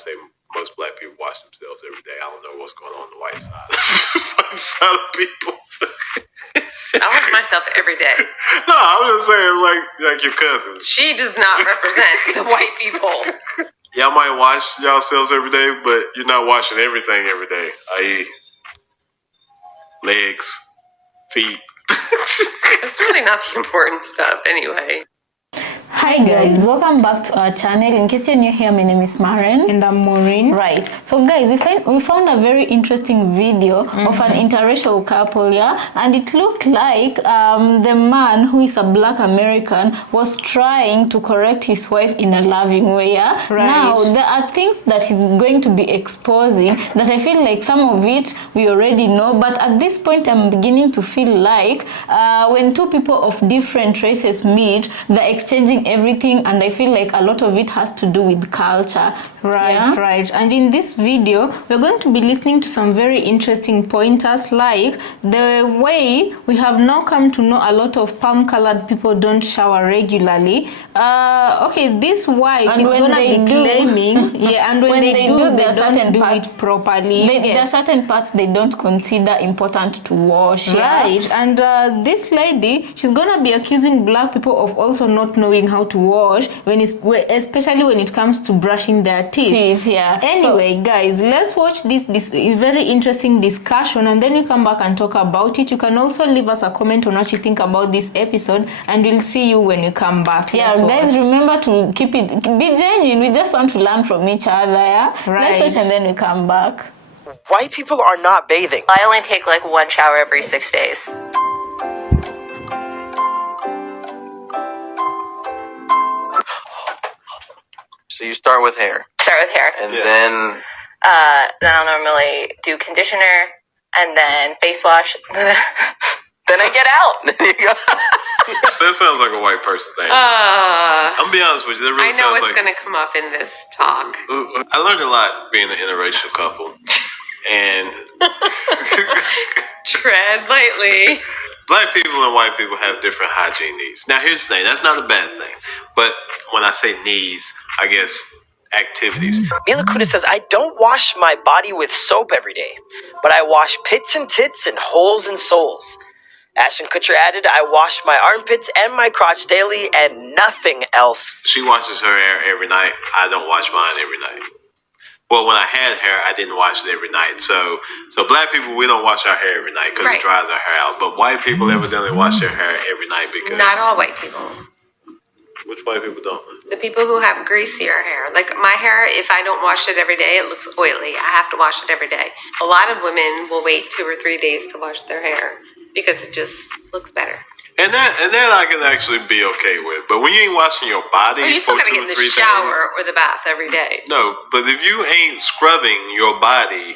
say most black people wash themselves every day. I don't know what's going on the white side. White side of people. I wash myself every day. No, I'm just saying, like your cousins. She does not represent the white people. Y'all might wash yourselves every day, but you're not washing everything every day. I.e., legs, feet. That's really not the important stuff anyway. Hi guys, welcome back to our channel. In case you're new here, my name is Maren. And I'm Maureen. Right. So guys, we found a very interesting video of an interracial couple, yeah? And it looked like the man, who is a black American, was trying to correct his wife in a loving way, yeah? Right. Now, there are things that he's going to be exposing that I feel like some of it we already know, but at this point I'm beginning to feel like when two people of different races meet, they're exchanging everything, and I feel like a lot of it has to do with culture. Right, yeah? right. And in this video, we're going to be listening to some very interesting pointers, like the way we have now come to know a lot of palm-colored people don't shower regularly. Okay, this wife and is gonna be claiming, yeah, and when they do, they don't do it properly. There are certain parts they don't consider important to wash. Right, yeah? and this lady, she's gonna be accusing black people of also not knowing how to wash, especially when it comes to brushing their teeth. Yeah. Anyway, guys, let's watch this very interesting discussion, and then we come back and talk about it. You can also leave us a comment on what you think about this episode, and we'll see you when you come back. Yeah, guys, remember to be genuine. We just want to learn from each other. Yeah. Right. Let's watch and then we come back. White people are not bathing. I only take like one shower every 6 days. So you start with hair. Start with hair. And then I'll normally do conditioner and then face wash. Then I get out. There you go. That sounds like a white person thing. I'm gonna be honest with you. That really I know sounds what's like... going to come up in this talk. I learned a lot being an interracial couple. And Tread lightly. black people and white people have different hygiene needs. Now, here's the thing. That's not a bad thing. But when I say needs, I guess activities. Mila Kunis says, I don't wash my body with soap every day, but I wash pits and tits and holes and soles. Ashton Kutcher added, I wash my armpits and my crotch daily and nothing else. She washes her hair every night. I don't wash mine every night. Well, when I had hair, I didn't wash it every night. So black people, we don't wash our hair every night because it dries our hair out. But white people evidently wash their hair every night because... Not all white people. Which white people don't? The people who have greasier hair. Like my hair, if I don't wash it every day, it looks oily. I have to wash it every day. A lot of women will wait 2 or 3 days to wash their hair because it just looks better. And that I can actually be okay with. But when you ain't washing your body you still for gotta 2 get in or 3 the shower days, or the bath every day. No, but if you ain't scrubbing your body,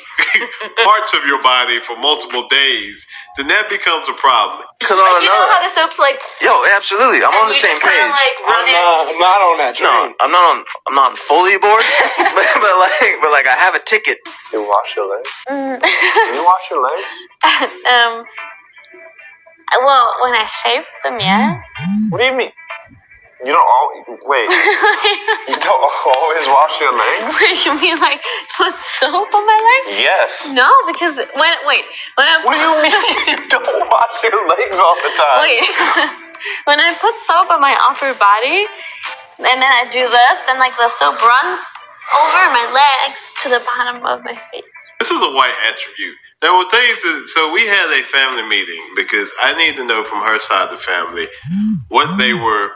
parts of your body for multiple days, then that becomes a problem. You know how the soap's like... Yo, absolutely. I'm on the same page. I'm not on that train. No, I'm not fully aboard, but like I have a ticket. You wash your legs? You wash your legs? Well, when I shaved them, yes. What do you mean? You don't always... Wait. You don't always wash your legs? What do you mean, like, put soap on my legs? Yes. No, because when I... What do you mean you don't wash your legs all the time? Wait. When I put soap on my upper body, and then I do this, then, like, the soap runs over my legs to the bottom of my feet. This is a white attribute. There were things that, so we had a family meeting because I need to know from her side of the family what they were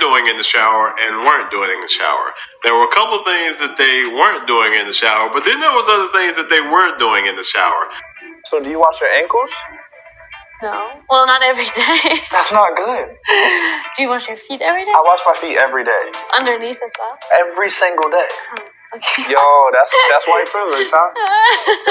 doing in the shower and weren't doing in the shower. There were a couple things that they weren't doing in the shower, but then there was other things that they were doing in the shower. So do you wash your ankles? No. Well, not every day. That's not good. Do you wash your feet every day? I wash my feet every day. Underneath as well? Every single day. Okay. Yo, that's white privilege, huh?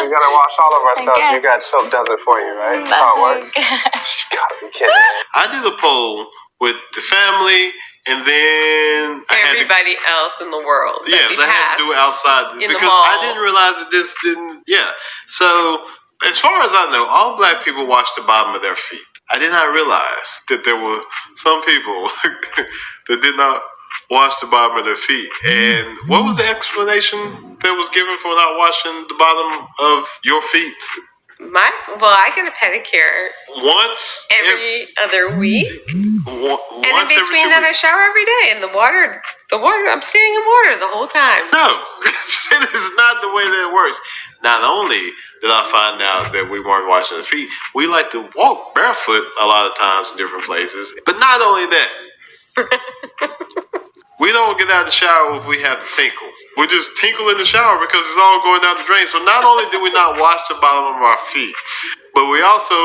We gotta wash all of ourselves. You got soap does it for you, right? That's how it works. You gotta be kidding me. I did a poll with the family and then everybody else in the world. Yes, I had to do it outside because I didn't realize that this didn't. Yeah, so as far as I know, all black people wash the bottom of their feet. I did not realize that there were some people that did not wash the bottom of their feet. And what was the explanation that was given for not washing the bottom of your feet? I get a pedicure Once every other week. Once And in between that, I shower every day. And the water, I'm standing in water the whole time. No, it is not the way that it works. Not only did I find out that we weren't washing our feet, we like to walk barefoot a lot of times in different places. But not only that, we don't get out of the shower if we have to tinkle. We just tinkle in the shower because it's all going down the drain. So not only do we not wash the bottom of our feet, but we also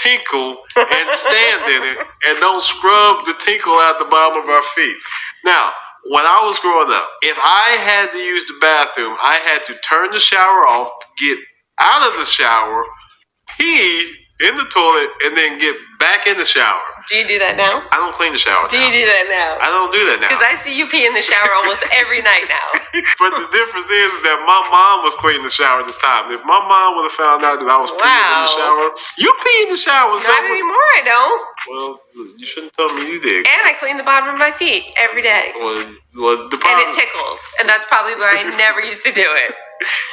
tinkle and stand in it and don't scrub the tinkle out the bottom of our feet. Now, when I was growing up, if I had to use the bathroom, I had to turn the shower off, get out of the shower, pee in the toilet, and then get back in the shower. Do you do that now? I don't clean the shower now. Do you do that now? I don't do that now. Because I see you pee in the shower almost every night now. But the difference is that my mom was cleaning the shower at the time. If my mom would have found out that I was peeing in the shower, you pee in the shower. Not anymore, I don't. Well, you shouldn't tell me you did. And I clean the bottom of my feet every day. Well, the and it tickles. And that's probably why I never used to do it.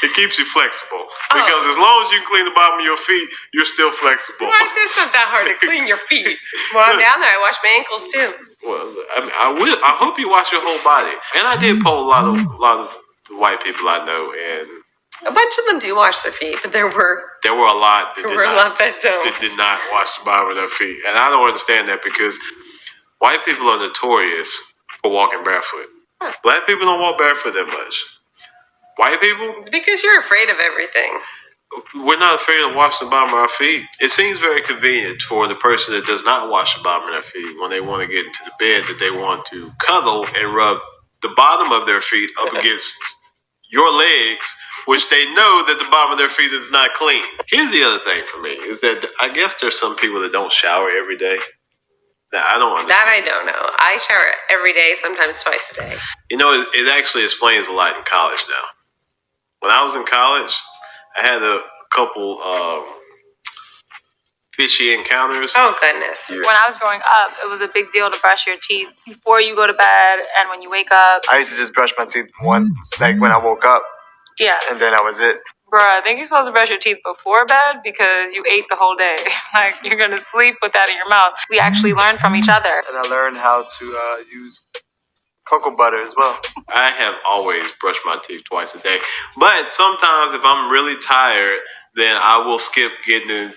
It keeps you flexible. Because as long as you can clean the bottom of your feet, you're still flexible. Why is this not that hard to clean your feet? Well, I'm down there. I wash my ankles too. Well, I hope you wash your whole body. And I did poll a lot of white people I know, and a bunch of them do wash their feet, but there were a lot that did not wash the bottom of their feet. And I don't understand that because white people are notorious for walking barefoot. Black people don't walk barefoot that much. White people? It's because you're afraid of everything. We're not afraid of washing the bottom of our feet. It seems very convenient for the person that does not wash the bottom of their feet when they want to get into the bed that they want to cuddle and rub the bottom of their feet up against your legs, which they know that the bottom of their feet is not clean. Here's the other thing for me, is that I guess there's some people that don't shower every day. Now, I don't understand. That I don't know. I shower every day, sometimes twice a day. You know, it actually explains a lot in college now. When I was in college, I had a couple fishy encounters. Oh, goodness. Yeah. When I was growing up, it was a big deal to brush your teeth before you go to bed and when you wake up. I used to just brush my teeth once, like when I woke up. Yeah. And then that was it. Bruh, I think you're supposed to brush your teeth before bed because you ate the whole day. Like, you're going to sleep with that in your mouth. We actually learned from each other. And I learned how to use cocoa butter as well. I have always brushed my teeth twice a day. But sometimes if I'm really tired, then I will skip getting it.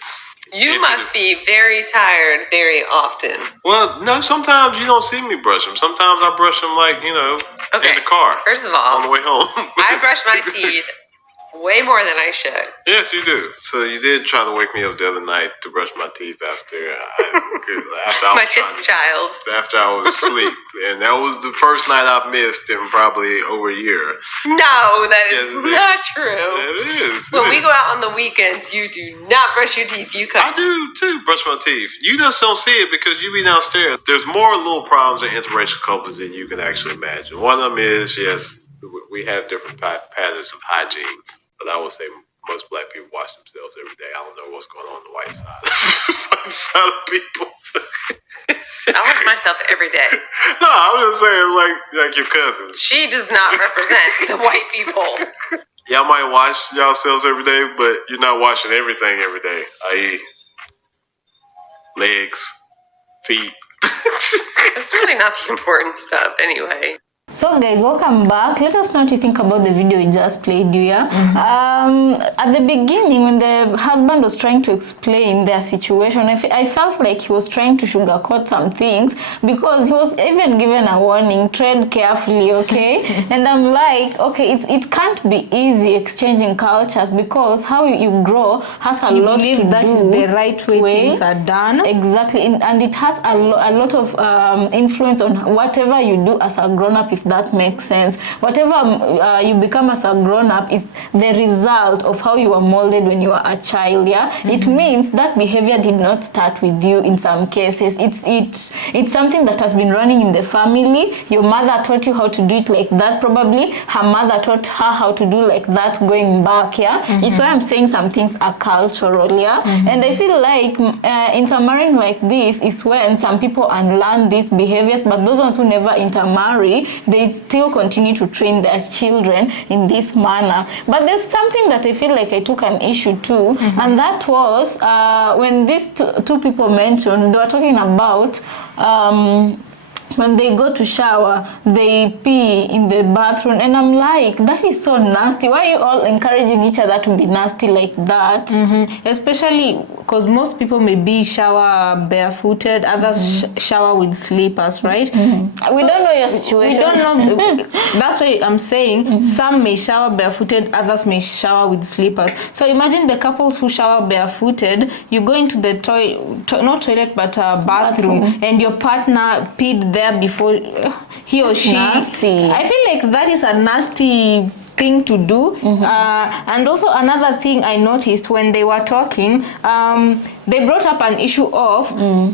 You must be very tired very often. Well, no, sometimes you don't see me brush them. Sometimes I brush them like, in the car. First of all, on the way home. I brush my teeth way more than I should. Yes, you do. So you did try to wake me up the other night to brush my teeth after my fifth child. After I was asleep. And that was the first night I've missed in probably over a year. No, that is not true. It is. When we go out on the weekends, you do not brush your teeth. You come. I do too, brush my teeth. You just don't see it because you be downstairs. There's more little problems in interracial couples than you can actually imagine. One of them is, yes, we have different patterns of hygiene. But I would say most black people wash themselves every day. I don't know what's going on the white side. White side of people. I wash myself every day. No, I'm just saying like your cousins. She does not represent the white people. Y'all might wash yourselves every day, but you're not washing everything every day. I.e. legs, feet. That's really not the important stuff anyway. So guys, welcome back. Let us know what you think about the video we just played here. At the beginning, when the husband was trying to explain their situation, I felt like he was trying to sugarcoat some things because he was even given a warning, tread carefully, okay? And I'm like, okay, it can't be easy exchanging cultures because how you grow has a lot to do. That is the right way things are done. Exactly, and it has a lot of influence on whatever you do as a grown-up. If if that makes sense. Whatever you become as a grown-up is the result of how you were molded when you were a child, yeah? It means that behavior did not start with you in some cases. It's something that has been running in the family. Your mother taught you how to do it like that. Probably her mother taught her how to do like that going back, yeah? It's why I'm saying some things are cultural, yeah? And I feel like intermarrying like this is when some people unlearn these behaviors, but those ones who never intermarry, they still continue to train their children in this manner. But there's something that I feel like I took an issue to, and that was when these two people mentioned, they were talking about when they go to shower, they pee in the bathroom, and I'm like, that is so nasty. Why are you all encouraging each other to be nasty like that? Especially because most people maybe shower barefooted, others shower with slippers, right? We don't know your situation. We don't know. That's why I'm saying some may shower barefooted, others may shower with slippers. So imagine the couples who shower barefooted, you go into the not toilet, but bathroom, and your partner peed there before he or she. Nasty. I feel like that is a nasty thing to do. And also another thing I noticed when they were talking, they brought up an issue of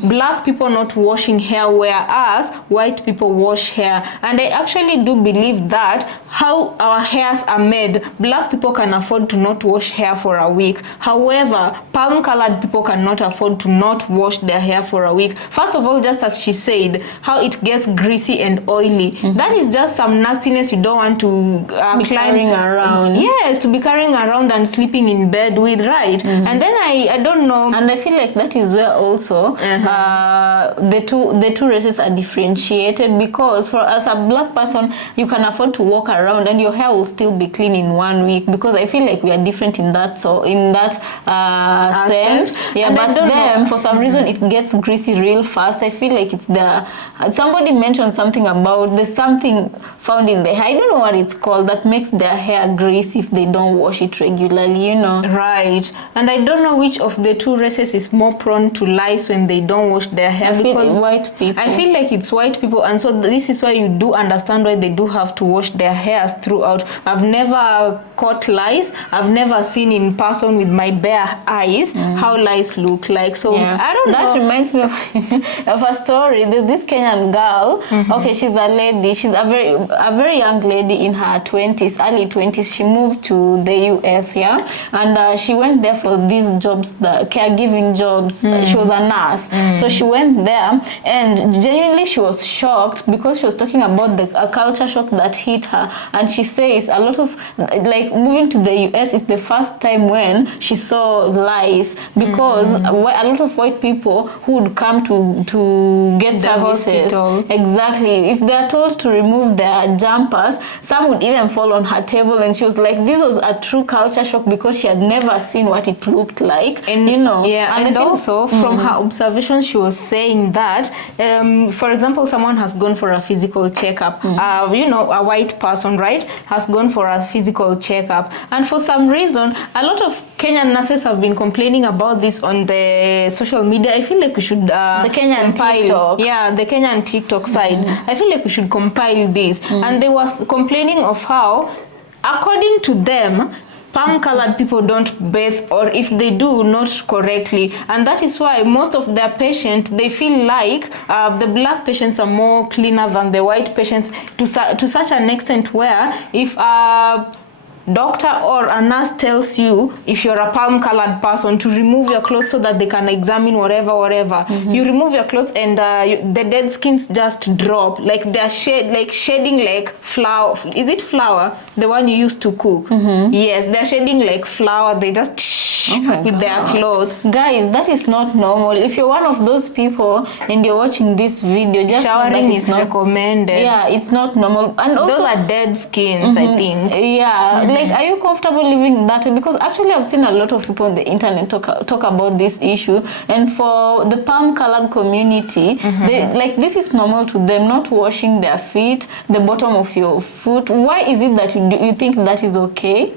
black people not washing hair, whereas white people wash hair. And I actually do believe that how our hairs are made, black people can afford to not wash hair for a week. However, palm-colored people cannot afford to not wash their hair for a week. First of all, just as she said, how it gets greasy and oily. That is just some nastiness you don't want to climb around. Yes, to be carrying around and sleeping in bed with, right? And then I don't know. And I feel like that is where also the two races are differentiated, because for as a black person, you can afford to walk around and your hair will still be clean in 1 week, because I feel like we are different in that sense. Yeah, and but them for some reason it gets greasy real fast. I feel like it's somebody mentioned something about there's something found in the hair. I don't know what it's called that makes their hair greasy if they don't wash it regularly, you know. Right. And I don't know which of the two races is more prone to lice when they don't wash their hair. I feel it's white people. I feel like it's white people, and so this is why you do understand why they do have to wash their hairs throughout. I've never caught lice. I've never seen in person with my bare eyes how lice look like. So I don't know. That reminds me of a story. There's this Kenyan girl. Okay, she's a lady. She's a very young lady in her 20s, early 20s. She moved to the US, yeah, and she went there for these jobs, the caregiving jobs. She was a nurse, so she went there, and genuinely she was shocked because she was talking about a culture shock that hit her, and she says a lot of like moving to the US is the first time when she saw lice, because a lot of white people who would come to get services, exactly, if they are told to remove their jumpers, some would even fall on her table, and she was like, this was a true culture shock because she had never seen what it looked like, and you know. And also from her observation, she was saying that for example, someone has gone for a physical checkup, you know, a white person, right, has gone for a physical checkup, and for some reason a lot of Kenyan nurses have been complaining about this on the social media. I feel like we should the Kenyan TikTok. Yeah, the Kenyan TikTok side. I feel like we should compile this. And they was complaining of how, according to them, palm-colored people don't bathe, or if they do, not correctly, and that is why most of their patients, they feel like the black patients are more cleaner than the white patients, to such an extent where if doctor or a nurse tells you, if you're a palm-colored person, to remove your clothes so that they can examine whatever, you remove your clothes and the dead skins just drop, like they're shedding like flour. Is it flour? The one you used to cook? Yes, they're shedding like flour. They just with their clothes. Guys, that is not normal. If you're one of those people and you're watching this video, just showering is not recommended. Yeah, it's not normal. And also, those are dead skins, I think. Yeah, like, are you comfortable living that way? Because actually I've seen a lot of people on the internet talk about this issue, and for the palm-colored community, they, like, this is normal to them, not washing their feet, the bottom of your foot. Why is it that you think that is okay?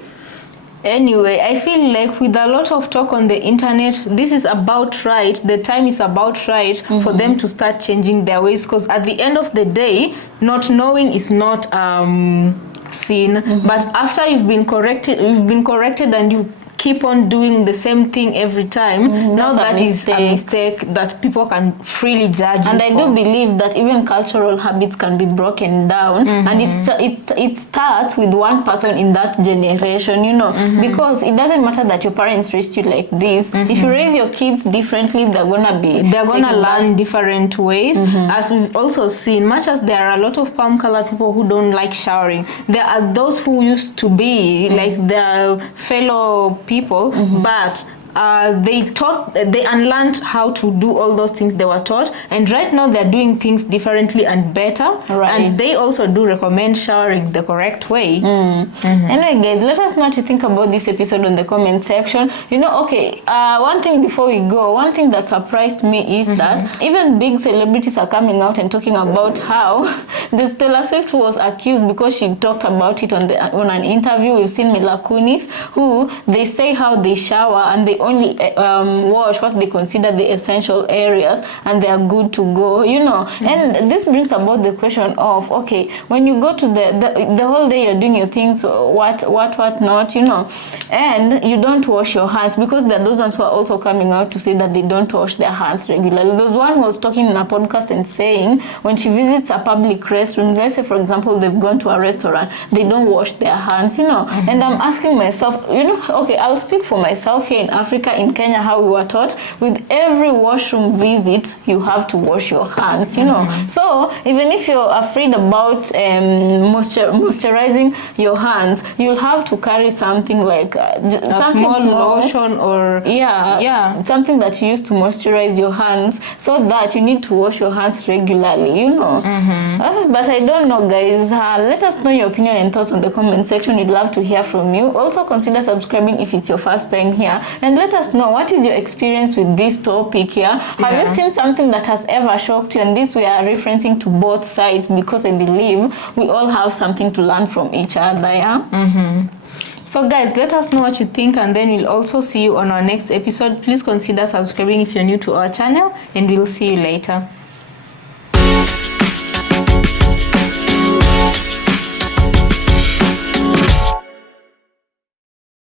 Anyway, I feel like with a lot of talk on the internet, this is about right. The time is about right for them to start changing their ways, because at the end of the day, not knowing is not sin. But after you've been corrected and you keep on doing the same thing every time, now that is a mistake that people can freely judge you And I for. do believe that even cultural habits can be broken down, and it starts with one person in that generation, you know, because it doesn't matter that your parents raised you like this. If you raise your kids differently, they're gonna learn different ways. As we've also seen, much as there are a lot of palm-colored people who don't like showering, there are those who used to be like their fellow people, but they unlearned how to do all those things they were taught, and right now they're doing things differently and better. And they also do recommend showering the correct way. Anyway, guys, let us know what you think about this episode on the comment section. You know, okay, one thing before we go, one thing that surprised me is that even big celebrities are coming out and talking about how this Taylor Swift was accused because she talked about it on an interview. We've seen Mila Kunis, who they say how they shower and they only wash what they consider the essential areas, and they are good to go, you know. And this brings about the question of, okay, when you go to the whole day you're doing your things, what not, you know, and you don't wash your hands, because there are those ones who are also coming out to say that they don't wash their hands regularly. There's one who was talking in a podcast and saying when she visits a public restroom, let's say for example they've gone to a restaurant, they don't wash their hands, you know. And I'm asking myself, you know, okay, I'll speak for myself. Here in Africa, in Kenya, how we were taught, with every washroom visit you have to wash your hands, you know. So even if you're afraid about moisturizing your hands, you'll have to carry something like something small lotion, or something that you use to moisturize your hands, so that you need to wash your hands regularly, you know. But I don't know, guys. Let us know your opinion and thoughts on the comment section. We'd love to hear from you. Also consider subscribing if it's your first time here, and let us know what is your experience with this topic here. Have you seen something that has ever shocked you? And this we are referencing to both sides, because I believe we all have something to learn from each other. So guys, let us know what you think, and then we'll also see you on our next episode. Please consider subscribing if you're new to our channel, and we'll see you later.